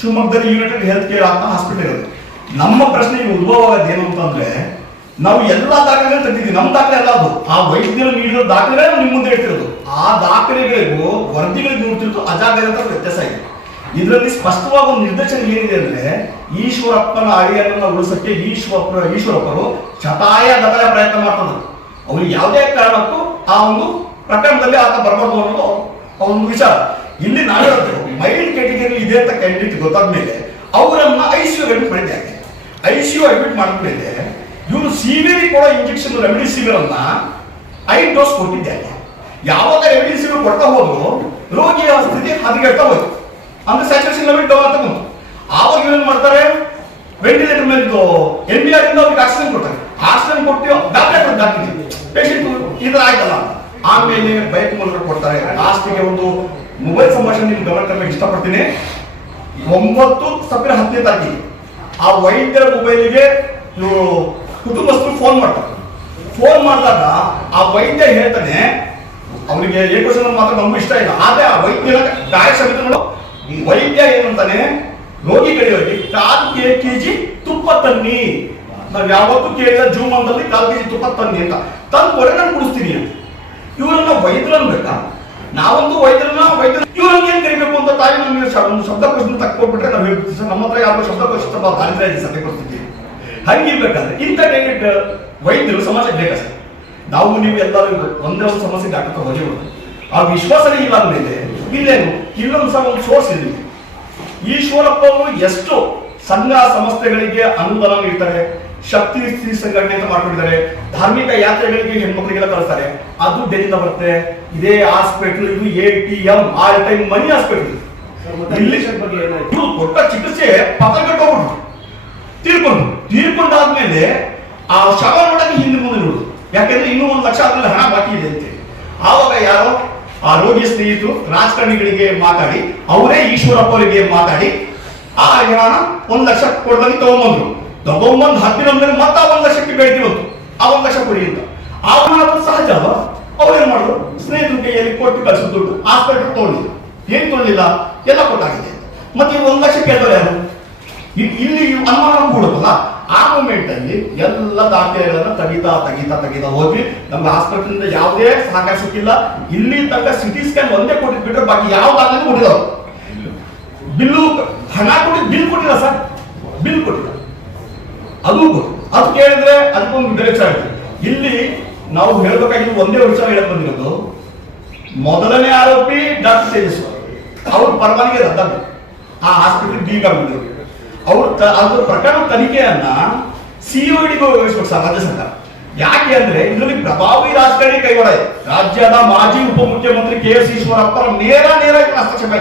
ಶಿವಮೊಗ್ಗದಲ್ಲಿ united health care ಅಂತ hospital ಇರೋದು ನಮ್ಮ ಪ್ರಶ್ನೆ ಉದ್ಭವ ಆಗೋದು ಏನು ಅಂತಂದ್ರೆ, ನಾವು ಎಲ್ಲ ದಾಖಲೆಗಳನ್ನ ತಂದಿದ್ದೀವಿ. ನಮ್ಮ ದಾಖಲೆ ಎಲ್ಲ ಅದು. ಆ ವೈದ್ಯರು ನೀಡಿರೋ ದಾಖಲೆ ನಿಮ್ಮ ಮುಂದೆ ಇಟ್ಟಿರೋದು. ಆ ದಾಖಲೆಗಳಿಗೂ ವರದಿಗಳಿಗೆ ನೋಡ್ತಿರೋದು ಅಜಾಗ್ರತೆ ವ್ಯತ್ಯಾಸ ಇದೆ. ಇದರಲ್ಲಿ ಸ್ಪಷ್ಟವಾಗಿ ಒಂದು ನಿರ್ದೇಶನ ಏನಿದೆ ಅಂದ್ರೆ, ಈಶ್ವರಪ್ಪನ ಅಳಿಯನ್ನ ಉಳಿಸಕ್ಕೆ ಈಶ್ವರಪ್ಪ, ಈಶ್ವರಪ್ಪರು ಶತಾಯ ದಬಲ ಪ್ರಯತ್ನ ಮಾಡ್ತಾರೆ ಅವ್ರು ಯಾವುದೇ ಕಾರಣಕ್ಕೂ ಆ ಒಂದು ಪ್ರಕರಣದಲ್ಲಿ ಆತ ಬರಬಾರ್ದು ಅನ್ನೋದು ಒಂದು ವಿಚಾರ. ಇಲ್ಲಿ ಹೇಳ್ತೇವೆ ಮೈಲ್ಡ್ ಕ್ಯಾಟಗರಿ ಇದೆ ಅಂತ ಕ್ಯಾಂಡಿಡೇಟ್ ಗೊತ್ತಾದ್ಮೇಲೆ ಅವರನ್ನ ಐ ಸಿ ಯು ಅಡ್ಮಿಟ್ ಮಾಡಿದ್ದಾರೆ ಐ ಸಿ ಯು ಅಡ್ಮಿಟ್ ಮಾಡಿದ್ಮೇಲೆ ಇವರು ಸಿವಿಯರ್ ಕೊಡೋ ಇಂಜೆಕ್ಷನ್ ರೆಮಿಡಿಸಿವಿರ್ ಅನ್ನ ಐ ಡೋಸ್ ಕೊಟ್ಟಿದ್ದಾರೆ ಯಾವಾಗ ರೆಮಿಡಿಸಿವಿರ್ ಕೊಡ್ತಾ ಹೋದ್ರು ರೋಗಿಯ ಸ್ಥಿತಿ ಹದಗೆಡ್ತಾ ಹೋಯ್ತು. ಅಂದ್ರೆ ಸ್ಯಾಚುರೇಷನ್ ಲೆವೆಲ್ ಡೌನ್ ಅಂತ ಬಂತು ಆವಾಗ ಏನ್ ಮಾಡ್ತಾರೆ? ವೆಂಟಿಲೇಟರ್ ಮೇಲೆ ಎನ್ ಬಿ ಆರ್ ಇಂದ ಅವ್ರಿಗೆ ಆಕ್ಸಿಜನ್ ಕೊಡ್ತಾರೆ. ಆಕ್ಸಿಜನ್ ಕೊಟ್ಟು ದಾಖಲೆ ಹಾಕಿದ್ವಿ. ಪೇಷಂಟ್ ಇದ್ರ ಆಯ್ತಲ್ಲ. ಆಮೇಲೆ ಬೈಕ್ ಮೂಲಕ ಕೊಡ್ತಾರೆ. ಲಾಸ್ಟಿಗೆ ಒಂದು ಮೊಬೈಲ್ ಸಂಭಾಷಣೆ ನಿಮ್ಗೆ ಗಮನ ತರಬೇಕು ಇಷ್ಟಪಡ್ತೀನಿ. ಒಂಬತ್ತು ಸಪ್ಟೆಂಬರ್ ಹತ್ತನೇ ತಾರೀಕಿಗೆ ಆ ವೈದ್ಯರ ಮೊಬೈಲಿಗೆ ಇವರು ಕುಟುಂಬಸ್ಥರು ಫೋನ್ ಮಾಡ್ತಾರೆ. ಫೋನ್ ಮಾಡಿದಾಗ ಆ ವೈದ್ಯ ಹೇಳ್ತಾನೆ, ಅವನಿಗೆ ಎ ಕ್ವಶನ್ ಮಾತ್ರ ನಮ್ಗೆ ಇಷ್ಟ ಇಲ್ಲ. ಆದ್ರೆ ಆ ವೈದ್ಯನ ಸಮಿತಿ ನೋಡು. ವೈದ್ಯ ಏನಂತಾನೆ ರೋಗಿಗಳಿಗೆ ಕಾಲ್ ಕೆ ಕೆಜಿ ತುಪ್ಪ ತನ್ನಿ. ನಾವು ಯಾವತ್ತೂ ಕೇಳಿದ ಜೂಮಂದಲ್ಲಿ ಕಾಲ್ ಕೆಜಿ ತುಪ್ಪ ತನ್ನಿ ಅಂತ. ತಂದು ಕೊಡೆ ನಾನು ಕುಡಿಸ್ತೀನಿ ಇವರನ್ನ ವೈದ್ಯರು ಬೇಕಾ ನಾವೊಂದು ವೈದ್ಯರನ್ನ ವೈದ್ಯರು ಇವ್ರನ್ನ ಏನ್ ಕರಿಬೇಕು ಅಂತ ತಾಯಿ ನಮಗೆ ಶ- ಒಂದು ಶಬ್ದಕೋಶ ತಕ್ಕೊಟ್ಬಿಟ್ರೆ ನಾವು ಹೇಳ್ತೀವಿ ಸರ್, ನಮ್ಮ ಹತ್ರ ಯಾವ ಶಬ್ದಕೋಶ ಸ್ವಲ್ಪ ದಾರಿದ್ರ್ಯ ಇದೆ ಸದ್ಯ ಪರಿಸ್ಥಿತಿ. ಹಂಗಿರ್ಬೇಕಾದ್ರೆ ಇಂಥ ವೈದ್ಯರು ಸಮಾಜಕ್ಕೆ ಬೇಕಾ ಸರ್? ನಾವು, ನೀವು ಎಲ್ಲರೂ ಒಂದೇ ಒಂದು ಸಮಸ್ಯೆ ಡಾಕ್ಟರ್ ಹೋಗಿ ಆ ವಿಶ್ವಾಸನೇ ಇಲ್ಲ ಅಂದ್ಮೇಲೆ ಇಲ್ಲೇನು? ಇಲ್ಲೊಂದು ಸಹ ಒಂದು ಸೋರ್ಸ್ ಇದೆ. ಈಶ್ವರಪ್ಪ ಅವರು ಎಷ್ಟು ಸಂಘ ಸಂಸ್ಥೆಗಳಿಗೆ ಅನುದಾನ ನೀಡ್ತಾರೆ, ಶಕ್ತಿ ಸ್ತ್ರೀ ಸಂಘಟನೆ ಅಂತ ಮಾಡ್ಕೊಂಡಿದ್ದಾರೆ, ಧಾರ್ಮಿಕ ಯಾತ್ರೆಗಳಿಗೆ ಹೆಣ್ಮಕ್ಳಿಗೆಲ್ಲ ಕಳಿಸ್ತಾರೆ ಅದು ಡೆಲ್ಲಿಂದ ಬರುತ್ತೆ. ಇದೇ ಹಾಸ್ಪಿಟಲ್ ಇದು A T M all time money hospital ಕೊಟ್ಟ ಚಿಕಿತ್ಸೆ ಪತ್ರಗಟ್ಟೋಗ್ಬಿಟ್ರು ತೀರ್ಕೊಂಡು ತೀರ್ಕೊಂಡಾದ್ಮೇಲೆ ಆ ಶವ ನೋಡಕ್ಕೆ ಹಿಂದೆ ಮುಂದೆ ನೋಡುದು ಯಾಕಂದ್ರೆ ಇನ್ನೂ ಒಂದು ಲಕ್ಷ ಅದ್ರಲ್ಲಿ ಹಣ ಬಾಕಿ ಇದೆ ಅಂತ. ಆವಾಗ ಯಾರೋ ಆ ರೋಗಿ ಸ್ನೇಹಿತರು, ರಾಜಕಾರಣಿಗಳಿಗೆ ಮಾತಾಡಿ, ಅವರೇ ಈಶ್ವರಪ್ಪ ಅವರಿಗೆ ಮಾತಾಡಿ, ಆ ಹಣ ಒಂದ್ ಲಕ್ಷ ಕೊಡ್ದಂಗೆ ತಗೊಂಬಂದ್ರು ತಗೊಂಬಂದ್ ಹತ್ತಿರ ಮೇಲೆ ಮತ್ತೆ ಆ ಒಂದ್ ಲಕ್ಷಕ್ಕೆ ಬಂತು. ಆ ಒಂದ್ ಲಕ್ಷ ಕೊಡಿ ಅಂತ. ಆವಾಗ ಹಣ ಸಹಜ ಅಲ್ವಾ? ಅವ್ರೇನ್ ಮಾಡಿದ್ರು? ಸ್ನೇಹಿತರ ಕೈಯಲ್ಲಿ ಕೊಟ್ಟು ಕಳ್ಸಿದ್ ದುಡ್ಡು. ಆಸ್ಪತ್ರೆ ತಗೊಂಡಿದ್ರು. ಏನ್ ತೊಗೊಂಡಿಲ್ಲ? ಎಲ್ಲ ಕೊಟ್ಟಾಗಿದೆ. ಮತ್ತೆ ಈ ಒಂದು ಲಕ್ಷ ಕೇಳಿದವ್ರು ಯಾರು? ಇಲ್ಲಿ ಅನುಮಾನ ಕೂಡುತ್ತಲ್ಲ ಆ ಮೂಮೆಂಟ್ ಅಲ್ಲಿ ಎಲ್ಲ ದಾಖಲೆಗಳನ್ನ ತೆಗಿತಾ ತೆಗಿತಾ ತೆಗಿತಾ ಹೋದ್ವಿ. ನಮ್ಗೆ ಆಸ್ಪತ್ರೆಯಿಂದ ಯಾವುದೇ ಸಹಕಾರ ಸಿಕ್ಕಿಲ್ಲ ಇಲ್ಲಿ ತನಕ ಸಿಟಿ ಸ್ಕ್ಯಾನ್ ಒಂದೇ ಕೊಟ್ಟಿದ್ ಬಿಟ್ರೆ ಬಾಕಿ ಯಾವ ದಾಖಲೆ ಕೊಟ್ಟಿದ್ರು ಬಿಲ್ಲು, ಹಣ ಕೊಟ್ಟಿದ್, ಬಿಲ್ ಕೊಟ್ಟಿಲ್ಲ ಸರ್. ಬಿಲ್ ಕೊಟ್ಟಿಲ್ಲ. ಅದು ಅದು ಕೇಳಿದ್ರೆ ಅದಕ್ಕೊಂದು ಬೆಲೆ ಚಾರ್ಜ್ ಇದೆ. ಇಲ್ಲಿ ನಾವು ಹೇಳ್ಬೇಕಾಗಿದ್ದು ಒಂದೇ ವಿಚಾರ ಹೇಳಕ್ ಬಂದಿರೋದು. ಮೊದಲನೇ ಆರೋಪಿ ಡಾಕ್ಟರ್ ತೇಜಸ್ವಿ. ಅವ್ರ ಪರವಾನಗಿ ರದ್ದಾಗಿದೆ ಆ ಆಸ್ಪತ್ರೆ ಬೀಗ ಬಿದ್ದರು ಅವ್ರ ಅದ್ರ ಪ್ರಕರಣ ತನಿಖೆಯನ್ನ ಸಿಒಡಿಗೆ ವಹಿಸ್ಬೇಕು ಸರ್, ರಾಜ್ಯ ಸರ್ಕಾರ. ಯಾಕೆ ಅಂದ್ರೆ ಇದರಲ್ಲಿ ಪ್ರಭಾವಿ ರಾಜಕಾರಣಿ ಕೈಗೊಳ್ಳ ರಾಜ್ಯದ ಮಾಜಿ ಉಪಮುಖ್ಯಮಂತ್ರಿ ಕೆ ಎಸ್ ಈಶ್ವರಪ್ಪರ ನೇರ ನೇರ ಹಸ್ತಕ್ಷೇಪ